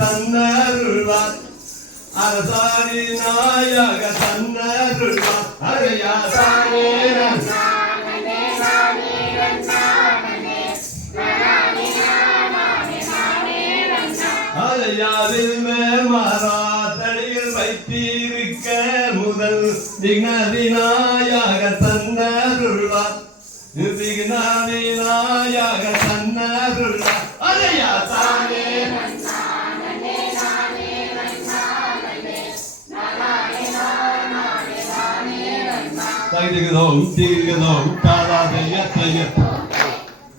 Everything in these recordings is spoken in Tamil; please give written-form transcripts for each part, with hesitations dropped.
தன்னருள்வார் அரசாணி நாயக தன்னருள்வார் அரையாசானே அரையாவில் மேமாறா தடியில் வைத்திருக்க முதல் விக்னதி நாயக தன்னருள்வார் விக்னதி நாயக தன்னருள்வார் அரையாசானே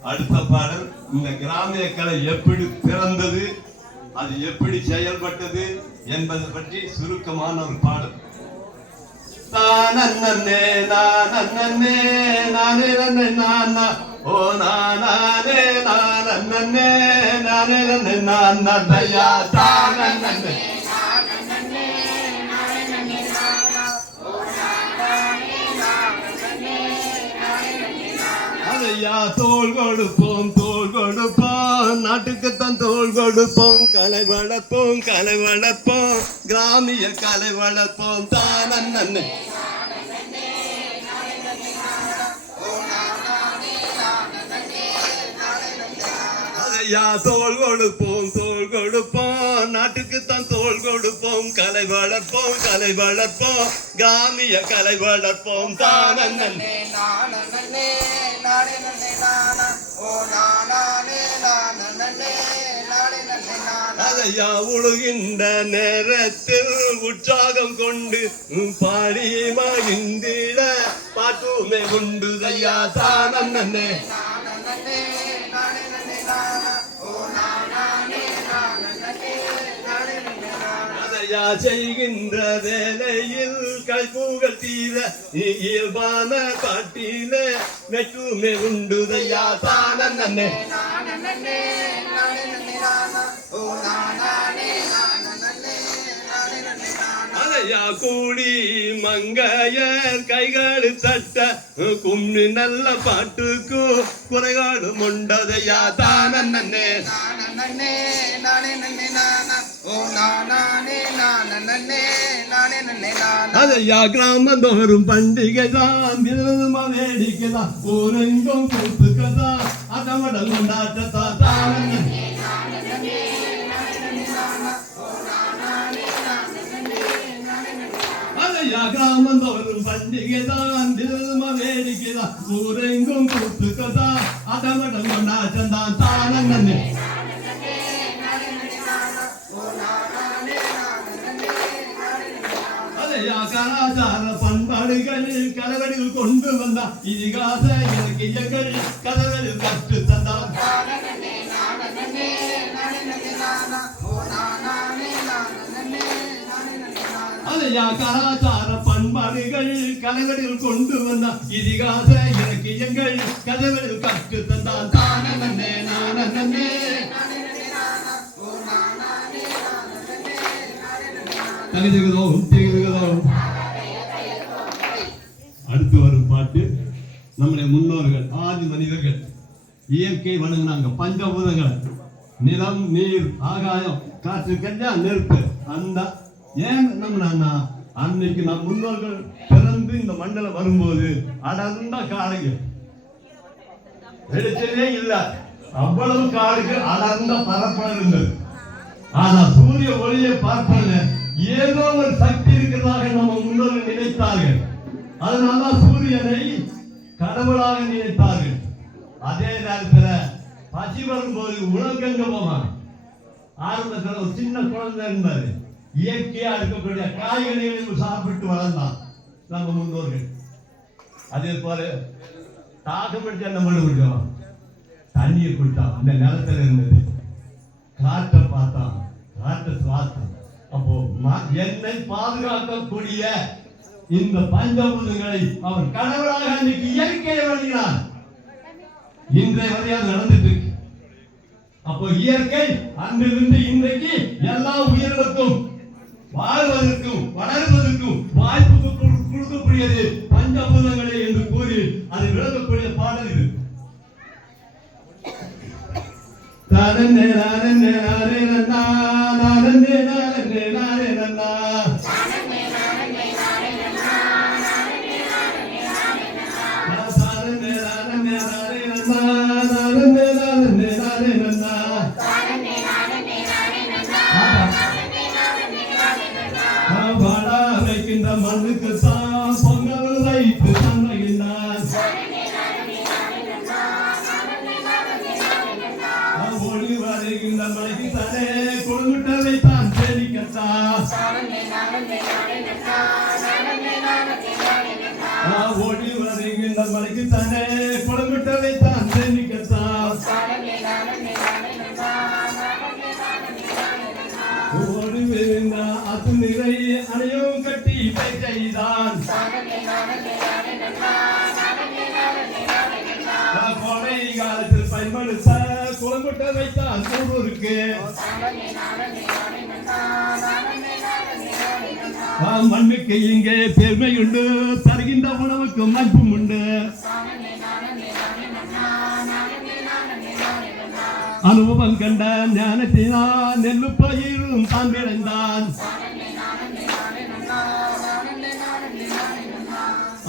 அடுத்த பாடல் இந்த கிராமிய கலை எப்படி பிறந்தது, அது எப்படி செயல்பட்டது என்பதை பற்றி சுருக்கமான ஒரு பாடல். தானே நானே நானே நானா ஓ நானே நானே நானே நானா தயா தானே தோல் கொடுப்போம் நாட்டுக்குத்தான் தோல் கொடுப்போம், கலை வளர்ப்போம் கிராமிய கலை வளர்ப்போம் தானே அதையா தோல் கொடுப்போம் நாட்டுக்குத்தான் தோல் கொடுப்போம், கலை வளர்ப்போம் கிராமிய கலை வளர்ப்போம் தானே அதையா உழுகின்ற நேரத்தில் உற்சாகம் கொண்டு பாடி மகிழ்ந்திட பாட்டுமே உண்டு தையா தானே அதையா செய்கின்ற வேலையில் கைகூகள் தீர இயல்பான பாட்டில மெட்டுமே உண்டு தையா தானே அதையா கூடி மங்கையர் கைகள் தட்ட கும்மி நல்ல பாட்டுக்கு குறைகாடு முண்டதையா தானே அதையா கிராமந்தோறும் பண்டிகை தான் வேடிக்கை தான் ஊரெங்கும் கூத்துக்கதான் அதமடல் கொண்டாட்டத்தா தானே கிராமந்தோறும் பண்டிகை தான் வேடிக்கை தான் ஊரெங்கும் கூத்துக்கதான் அதமடல் கொண்டாட்டத்தான் தானே கலாச்சார பண்பாடுகள் கலவரில் கொண்டு வந்தார், இதிகாச இலக்கியங்கள் கதவரில் கற்று தந்தார். அதையா கலாச்சார பண்பாடுகள் கலவரில் கொண்டு வந்தார், இதிகாச இலக்கியங்கள் கதவரில் கற்று தந்தார் தானே நானே அடுத்து வரும் பாட்டு நம்முடைய முன்னோர்கள் ஆதி மனிதர்கள் இயற்கை வணங்கினாங்க, பஞ்சபூதங்களை நிலம் நீர் ஆகாயம் காற்று கஞ்சா நெருப்பு. அந்த ஏன் நம்ம அன்னைக்கு நம் முன்னோர்கள் பிறந்து இந்த மண்டலம் வரும்போது அடர்ந்த காடுகள் வெளிச்சமே இல்ல, அவ்வளவு காடுகள் அடர்ந்த பரப்பளவு இருந்தது. ஆனா சூரிய ஒளியை பார்ப்பது ஏதோ ஒரு சக்தி இருக்கிறதாக நம்ம முன்னோர்கள் நினைத்தார்கள். அதனால சூரியனை கடவுளாக நினைத்தார்கள். அதே நேரத்தில் பசி வரும்போது உணவுக்கு போவாங்க. ஆரம்பத்தில் ஒரு சின்ன குழந்தை இருந்தாரு, இயற்கையா இருக்கக்கூடிய காய்கறிகளையும் சாப்பிட்டு வளர்ந்தான் நம்ம முன்னோர்கள். அதே போல தாகம் எடுத்து என்ன பண்ண முடியும், தண்ணியை கொடுத்தான். அந்த நிலத்துல இருந்தது காற்றை பார்த்தான், காற்றை சுவாசம். அப்போ என்னை பாதுகாக்கக்கூடிய இந்த பஞ்சபூதங்களை அவன் கடவுளாக அன்னைக்கு இயற்கையை வழங்கினான். இன்றைய வரையாக நடந்துட்டு இருக்கு. அப்போ இயற்கை அன்றிலிருந்து இன்றைக்கு எல்லா உயிரினத்தும் வாழ்வதற்கும் வளர்வதற்கும் வாய்ப்பு கொடுக்கக்கூடியது பஞ்சபூதங்களே என்று கூறி அதை விளக்கக்கூடிய பாடல் இது. தானே நானே நானே மலைக்குத்தானே கொடுமுட்டவை தான் சேனிக்கத்தான் ஓடி வருகின்ற மலைக்குத்தானே கொடுமுட்டவை தான் சேனிக்கத்தான் ஓடி விழுந்த அத்து நிறை அணையும் கட்டி செய்தான் கோடை காலத்தில் பயன்படுத்த குளமுட்ட வைத்தான் கூடூருக்கு மண்ணுக்கு இங்கே பெருமையுண்டு தருகின்ற உணவுக்கு மதிப்பும் உண்டு அனுபவம் கண்ட ஞானத்தினால் நெல்லு பயிரும் தான் விளைந்தான்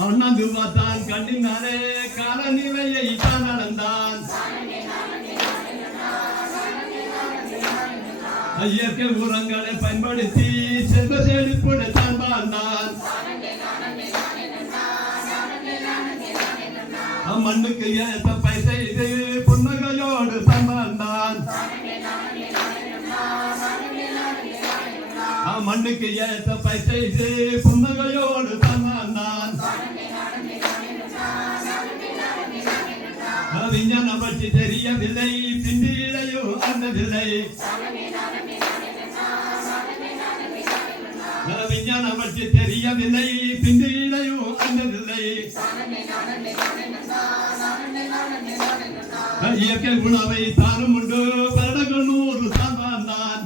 அண்ணாந்து பார்த்தான் கண்டினாலே காலநிலையை தான் நடந்தான் இயற்கை உரங்களை பயன்படுத்தி செல்வ செழிப்புட தான் வாழ்ந்தான் மண்ணுக்கு ஏற்ற பயிர் செய்து புன்னகையோடு தான் வாழ்ந்தான் மண்ணுக்கு ஏற்ற பயிர் செய்து புன்னகையோடு தான் வாழ்ந்தான் விஞ்ஞானம் பற்றி தெரியவில்லை பின்னிலையோ அந்தவில்லை விஞ்ஞானம் பற்றி தெரியவில்லை பின்னிலையோ அந்தவில்லை இயற்கை உணவை தானும் உண்டு வருடங்கள் 100 தான் வாழ்ந்தான்